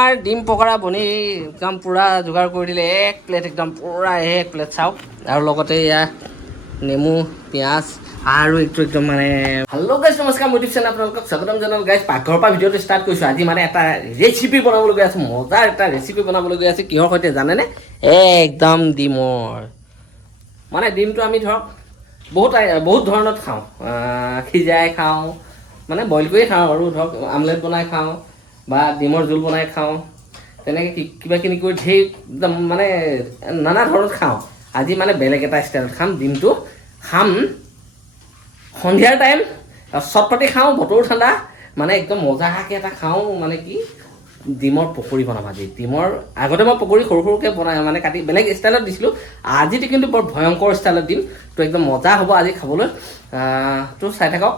R ডিম পকৰা বনি একদম পুৰা যোগাৰ কৰি দিলে এক প্লেট একদম পুৰা এক প্লেট চাওক আৰু লগতে এয়া নেমু পিঁয়াজ আৰু এইটো একদম মানে হেল্ল' গাইজ নমস্কাৰ মোৰ ইউটিউব চেনেল আপোনালোকক স্বাগতম জনালোঁ গাইজ পাকঘৰৰ পৰা ভিডিঅ'টো ষ্টাৰ্ট কৰিছোঁ আজি মানে এটা ৰেচিপি বনাবলৈ গৈ আছোঁ মজাৰ এটা ৰেচিপি বনাবলৈ গৈ আছোঁ কিহৰ সৈতে জানেনে একদম ডিমৰ মানে ডিমটো আমি ধৰক বহুত ধৰণত খাওঁ সিজাই খাওঁ মানে বইল কৰি খাওঁ আৰু ধৰক আমলেট বনাই খাওঁ বা ডিমৰ জোল বনাই খাওঁ তেনেকৈ কিবাকিনি কৰি ঢেৰ একদম মানে নানা ধৰণত খাওঁ আজি মানে বেলেগ এটা ষ্টাইলত খাম ডিমটো খাম সন্ধিয়াৰ টাইম চটপটি খাওঁ বতৰো ঠাণ্ডা মানে একদম মজাকৈ এটা খাওঁ মানে কি ডিমৰ পকৰি বনাম আজি ডিমৰ আগতে মই পকৰি সৰু সৰুকৈ বনাই মানে কাটি বেলেগ ষ্টাইলত দিছিলোঁ আজিতো কিন্তু বৰ ভয়ংকৰ ষ্টাইলত দিম তো একদম মজা হ'ব আজি খাবলৈ তো চাই থাকক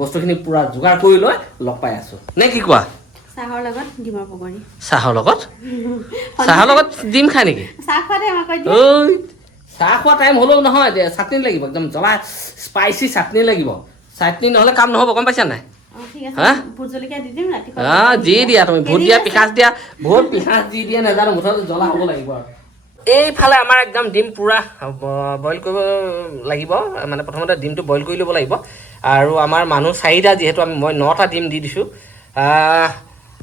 বস্তুখিনি পূৰা যোগাৰ কৰি লৈ লগ পাই আছোঁ নে কি কোৱা চাহৰ লগত ডিমৰ পকৰি চাহৰ লগত ডিম খায় নেকি চাহ খোৱা টাইম আকৌ ঐ চাহ খোৱা টাইম হ'লেও নহয় চাটনি লাগিব একদম জ্বলা স্পাইচি চাটনি লাগিব চাটনি নহ'লে কাম নহ'ব গম পাইছা নাই ভোট জলকীয়া দি দিম ৰাতিপুৱা যি দিয়া তুমি ভোট দিয়া পিঁয়াজ দিয়া ভোট পিঁয়াজ যি দিয়া নাজানো মুঠতে জ্বলা হ'ব লাগিব আৰু এইফালে আমাৰ একদম ডিম পূৰা বইল কৰিব লাগিব মানে প্ৰথমতে ডিমটো বইল কৰি ল'ব লাগিব আৰু আমাৰ মানুহ 4টা যিহেতু মই 9টা ডিম দি দিছোঁ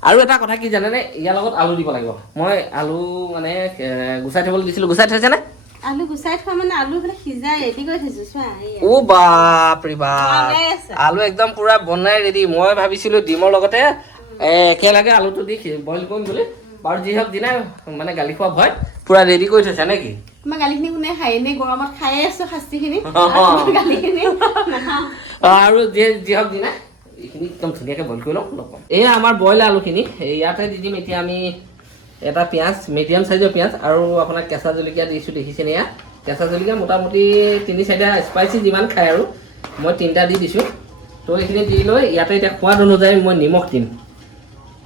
আৰু এটা কথা কি জানেনে ইয়াৰ লগত আলু দিব লাগিব মই আলু মানে গুচাই থ'বলৈ দিছিলোঁ গুচাই থৈছেনে আলু গুচাই থোৱা মানে আলু মানে সিজাই ৰেডি কৰি থৈছোঁ চোৱা অ' বাপৰে বাপ আলু একদম পূৰা বনাই ৰেডি মই ভাবিছিলোঁ ডিমৰ লগতে একেলগে আলুটো দি বইল কৰিম বুলি বাৰু যি হওক দিনাই মানে গালি খোৱা ভয় পূৰা ৰেডি কৰি থৈছে নে কি তোমাৰ গালিখিনি কোনে খায় এনেই গৰমত খায়ে আছোঁ শাস্তিখিনি গালিখিনি আৰু যি হওক দিনাই এইখিনি একদম ধুনীয়াকৈ বইল কৰি লওঁ লগ পাম এয়া আমাৰ বইল আলুখিনি ইয়াতে দি দিম এতিয়া আমি এটা পিঁয়াজ মিডিয়াম চাইজৰ পিঁয়াজ আৰু আপোনাৰ কেঁচা জলকীয়া দিছোঁ দেখিছেনে এয়া কেঁচা জলকীয়া মোটামুটি 3-4টা স্পাইচি যিমান খায় আৰু মই 3টা দি দিছোঁ তো এইখিনি দি লৈ ইয়াতে এতিয়া সোৱাদ অনুযায়ী মই নিমখ দিম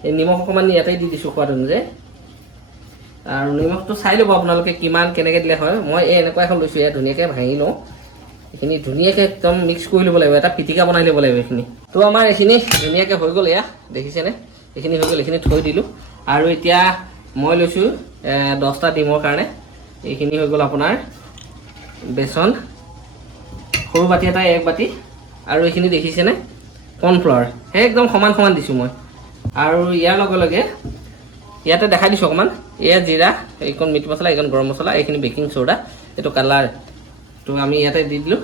এই নিমখ অকণমান ইয়াতে দি দিছোঁ সোৱাদ অনুযায়ী আৰু নিমখটো চাই ল'ব আপোনালোকে কিমান কেনেকৈ দিলে হয় মই এনেকুৱা এখন লৈছোঁ ইয়াত ধুনীয়াকৈ ভাঙি লওঁ এইখিনি ধুনীয়াকৈ একদম মিক্স কৰি ল'ব লাগিব এটা পিটিকা বনাই ল'ব লাগিব এইখিনি তো আমাৰ এইখিনি ধুনীয়াকৈ হৈ গ'ল এয়া দেখিছেনে এইখিনি হৈ গ'ল এইখিনি থৈ দিলোঁ আৰু এতিয়া মই লৈছোঁ 10টা ডিমৰ কাৰণে এইখিনি হৈ গ'ল আপোনাৰ বেচন সৰু বাতি এটা 1 বাতি আৰু এইখিনি দেখিছেনে কৰ্ণফ্লাৱাৰ সেই একদম সমান সমান দিছোঁ মই আৰু ইয়াৰ লগে লগে ইয়াতে দেখাই দিছোঁ অকণমান এয়া জিৰা এইকণ মিট মছলা এইকণ গৰম মছলা এইখিনি বেকিং চ'ডা এইটো কালাৰ তো আমি ইয়াতে দি দিলোঁ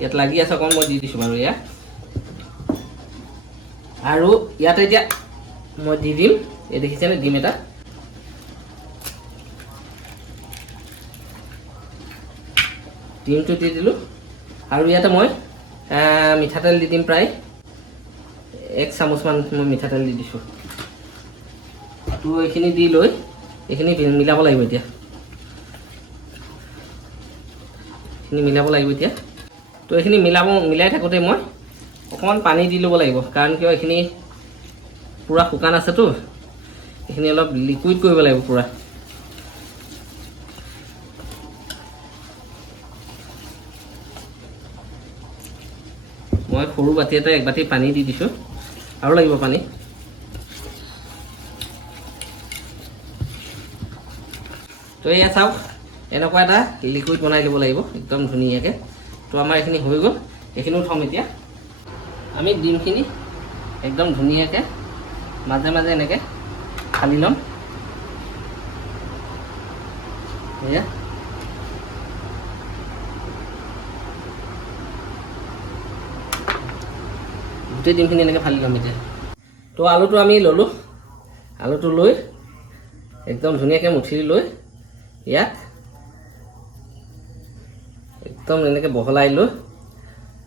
ইয়াত লাগি আছে অকণমান মই দি দিছোঁ বাৰু এয়া আৰু ইয়াতে এতিয়া মই দি দিম এই দেখিছেনে ডিম এটা ডিমটো দি দিলোঁ আৰু ইয়াতে মই মিঠাতেল দি দিম প্ৰায় 1 চামুচমান মই মিঠাতেল দি দিছোঁ তো এইখিনি দি লৈ এইখিনি মিলাব লাগিব এতিয়া মিলাব লাগিব এতিয়া তো এইখিনি মিলাই থাকোঁতে মই অকণমান পানী দি ল'ব লাগিব কাৰণ কিয় এইখিনি পূৰা শুকান আছেতো এইখিনি অলপ লিকুইড কৰিব লাগিব পূৰা মই সৰু বাতি এটা 1 বাতি পানী দি দিছোঁ আৰু লাগিব পানী তো এয়া চাওক এনেকুৱা এটা লিকুইড বনাই ল'ব লাগিব একদম ধুনীয়াকৈ তো আমাৰ এইখিনি হৈ গ'ল এইখিনিও থ'ম এতিয়া আমি ডিমখিনি একদম ধুনীয়াকৈ মাজে মাজে এনেকৈ ফালি ল'ম এয়া গোটেই ডিমখিনি এনেকৈ ফালি ল'ম এতিয়া তো আলুটো আমি ল'লোঁ আলুটো লৈ একদম ধুনীয়াকৈ মুঠি লৈ ইয়াত একদম এনেকৈ বহলাই লৈ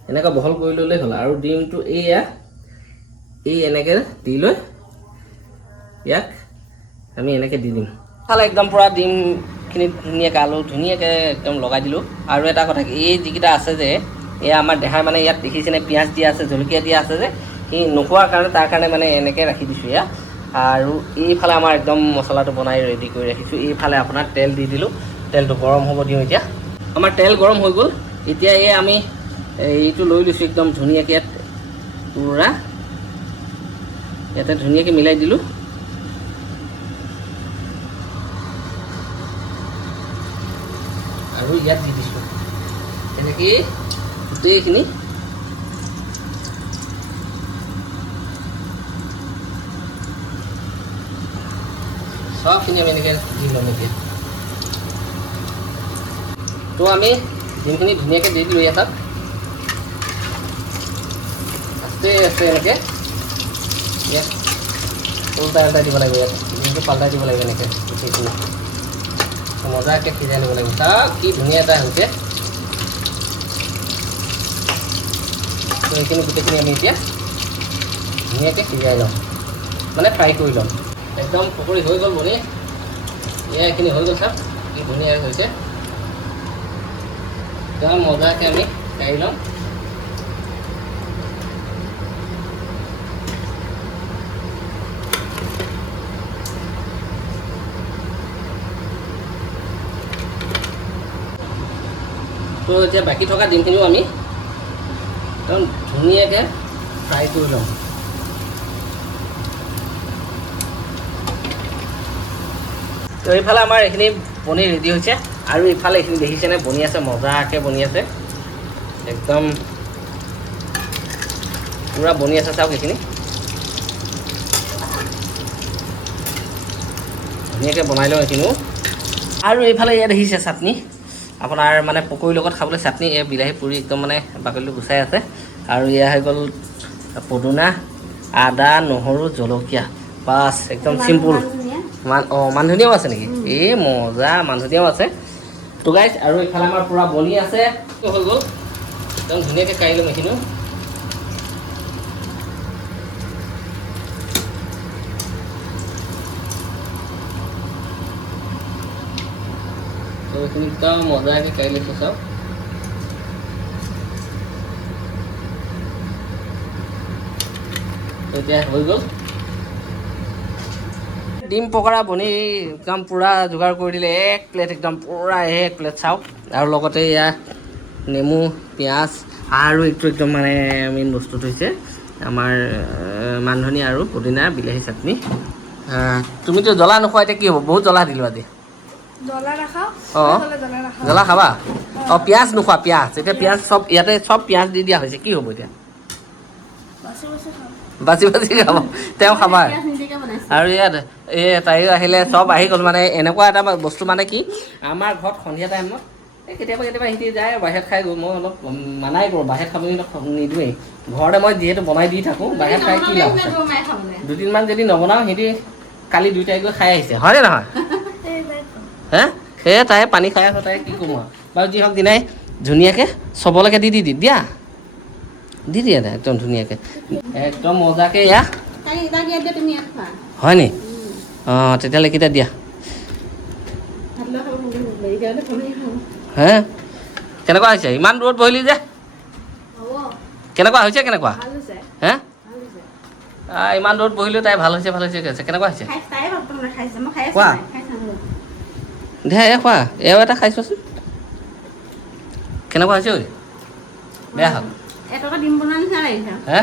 এনেকৈ বহল কৰি ল'লেই হ'ল আৰু ডিমটো এনেকৈ দি লৈ ইয়াক আমি এনেকৈ দি দিম ফালে একদম পূৰা ডিমখিনি ধুনীয়াকৈ আলু ধুনীয়াকৈ একদম লগাই দিলোঁ আৰু এটা কথা এই যিকেইটা আছে যে এয়া আমাৰ দেহাই মানে ইয়াত দেখিছেনে পিঁয়াজ দিয়া আছে জলকীয়া দিয়া আছে যে সি নোখোৱাৰ কাৰণে তাৰ কাৰণে মানে এনেকৈ ৰাখি দিছোঁ এয়া আৰু এইফালে আমাৰ একদম মছলাটো বনাই ৰেডি কৰি ৰাখিছোঁ এইফালে আপোনাৰ তেল দি দিলোঁ তেলটো গৰম হ'ব দিওঁ এতিয়া আমাৰ তেল গৰম হৈ গ'ল এতিয়া এই আমি এইটো লৈ লৈছোঁ একদম ধুনীয়াকৈ ইয়াত পূৰা ইয়াতে ধুনীয়াকৈ মিলাই দিলোঁ। আৰু ইয়াত দি দিছোঁ এনেকৈ গোটেইখিনি। সবখিনি আমি এনেকৈ দি ল'ম এতিয়া। তো আমি ডিমখিনি ধুনীয়াকৈ দি দিলোঁ ইয়াত। আস্তে আস্তে এনেকৈ ইয়াত উল্টাই দিব লাগিব। ইয়াত ডিমটো পাল্টাই দিব লাগিব এনেকৈ গোটেইখিনি মজাকৈ সিজাই ল'ব লাগিব। চাওক কি ধুনীয়া এটা হৈছে। তো এইখিনি গোটেইখিনি আমি এতিয়া ধুনীয়াকৈ সিজাই ল'ম, মানে ফ্ৰাই কৰি ল'ম। একদম পকৰি হৈ গ'ল বনি। এইখিনি হৈ গ'ল, চাওক কি ধুনীয়া হৈছে। একদম মজাকৈ আমি কাঢ়ি ল'ম। তো এতিয়া বাকী থকা ডিমখিনিও আমি একদম ধুনীয়াকৈ ফ্ৰাই কৰি ল'ম। তো এইফালে আমাৰ এইখিনি বনি ৰেডি হৈছে, আৰু ইফালে এইখিনি দেখিছেনে বনি আছে, মজাকৈ বনি আছে। একদম পূৰা বনি আছে, চাওক এইখিনি ধুনীয়াকৈ বনাই লওঁ এইখিনিও। আৰু এইফালে ইয়াত দেখিছে চাটনি, আপোনাৰ মানে পকৰীৰ লগত খাবলৈ চাটনি। এই বিলাহী পুৰি একদম মানে বাকলিটো গুচাই আছে। আৰু এয়া হৈ গ'ল পদুনা, আদা, নহৰু, জলকীয়া, বাছ একদম চিম্পুল। মান ধনিয়াও আছে নেকি? এই মজা, মান ধনিয়াও আছে। তো গাইজ, আৰু এইফালে আমাৰ পূৰা বনি আছে, হৈ গ'ল। একদম ধুনীয়াকৈ কাঢ়ি ল'ম এইখিনিও। তো এইখিনি একদম মজাকৈ কাঢ়ি লৈছোঁ, চাওক। এতিয়া হৈ গ'ল ডিম পকৰা বনি একদম পূৰা যোগাৰ কৰি দিলে। এক প্লেট একদম পূৰা এক প্লেট, চাওক। আৰু লগতে এয়া নেমু, পিঁয়াজ, আৰু এইটো একদম মানে মেইন বস্তুটো হৈছে আমাৰ মান ধনিয়া আৰু পুদিনা বিলাহী চাটনি। তুমিতো জ্বলা নোখোৱা, এতিয়া কি হ'ব? বহুত জ্বলা দিলোঁ আজি। অঁ, জ্বলা খাবা? অঁ, পিঁয়াজ নোখোৱা? পিঁয়াজ এতিয়া পিঁয়াজ চব ইয়াতে চব পিঁয়াজ দি দিয়া হৈছে, কি হ'ব এতিয়া? বাচি বাচি খাব, তেওঁ খাবা। আৰু ইয়াত তাইও আহিলে, চব আহি গ'ল। মানে এনেকুৱা এটা বস্তু, মানে কি আমাৰ ঘৰত সন্ধিয়া টাইমত কেতিয়াবা সিহঁতি যায় বাহিৰত খাই গ'ল। মই অলপ মানাই কৰোঁ, বাহিৰত খাবলৈ নিদিওঁৱেই। ঘৰতে মই যিহেতু বনাই দি থাকোঁ, বাহিৰত খাই কি লাভ আছে? দুদিনমান যদি নবনাওঁ, সিহঁতি কালি 2 তাৰিখ গৈ খাই আহিছে, হয়নে নহয়? হে, সেয়ে তাই পানী খাই আছে, তাই কি ক'ম আৰু। বাৰু যি হওক দিনাই ধুনীয়াকৈ চবলৈকে দি দিয়া, দি দিয়া দে একদম ধুনীয়াকৈ, একদম মজাকৈ। এয়া হয় নি? অঁ, তেতিয়াহ'লে কেইটা দিয়া। হে, কেনেকুৱা হৈছে? ইমান দূৰত বহিলি যে, কেনেকুৱা হৈছে? কেনেকুৱা হে? ইমান দূৰত বহিলোঁ, তাই ভাল হৈছে কৈছে। কেনেকুৱা হৈছে কোৱা? দে খোৱা, এও এটা খাইছোৱাচোন। কেনেকুৱা হৈছে ঐ? বেয়া হ'ল? হে,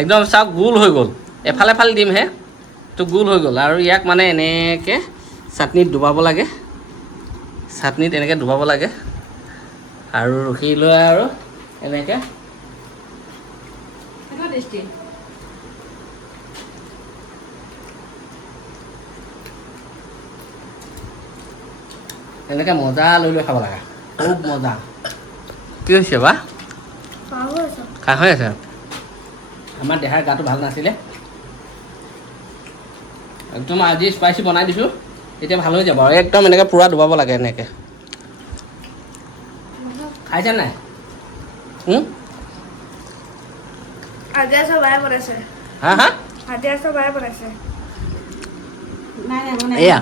একদম চাওক, গোল হৈ গ'ল। এফালে দিম হে, তো গোল হৈ গ'ল। আৰু ইয়াক মানে এনেকৈ চাটনিত ডুবাব লাগে, চাটনিত এনেকৈ ডুবাব লাগে। আৰু ৰখি লৈ আৰু এনেকৈ এনেকৈ মজা লৈ খাব লাগে, খুব মজা। কি হৈছে বা? কাহ হৈ আছে। আমাৰ দেহাৰ গাটো ভাল নাছিলে, একদম আজি স্পাইচি বনাই দিছোঁ, এতিয়া ভাল হৈ যাব। আৰু একদম এনেকৈ পূৰা ডুবাব লাগে এনেকৈ। খাইছে নাই? হা হা, এয়া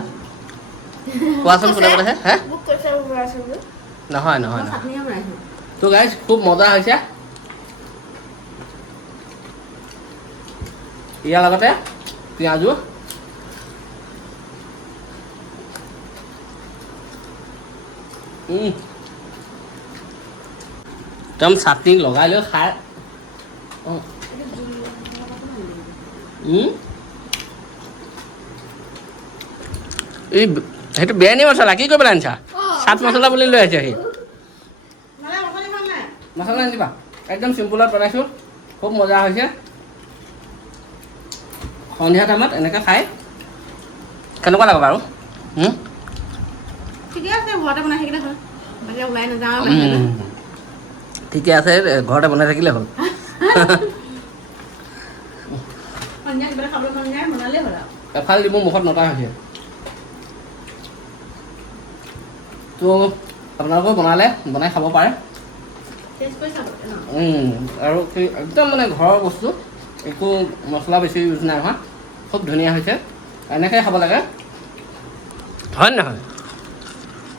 কোৱাচোন কোনে বনাইছে? হে, নহয় নহয় নহয়। তো গাইজ, খুব মজা হৈছে। ইয়াৰ লগতে পিঁয়াজো, একদম চাটনি লগাই লৈ খাই। এই সেইটো বিৰিয়ানী মছলা কি কৰিব আনিছা চাট মছলা বুলি লৈ আহিছে সি মছলা আনিবা একদম চিম্পুলত বনাইছোঁ খুব মজা হৈছে সন্ধিয়া টাইমত এনেকৈ খাই কেনেকুৱা লাগে বাৰু ঠিকে আছে ঘৰতে বনাই থাকিলে হ'ল বাহিৰে ওলাই নাযাওঁ ঠিকে আছে ঘৰতে বনাই থাকিলে হ'ল সন্ধিয়া কিবা খাবলৈ মন যায় বনালেই হ'ল আৰু এফাল দিব মুখত নটা হৈছে তো আপোনালোকেও বনাই খাব পাৰে টেষ্ট কৰি চাব ন আৰু একদম মানে ঘৰৰ বস্তু একো মছলা বেছি ইউজ নাই হোৱা খুব ধুনীয়া হৈছে এনেকৈ খাব লাগে হয় নহয়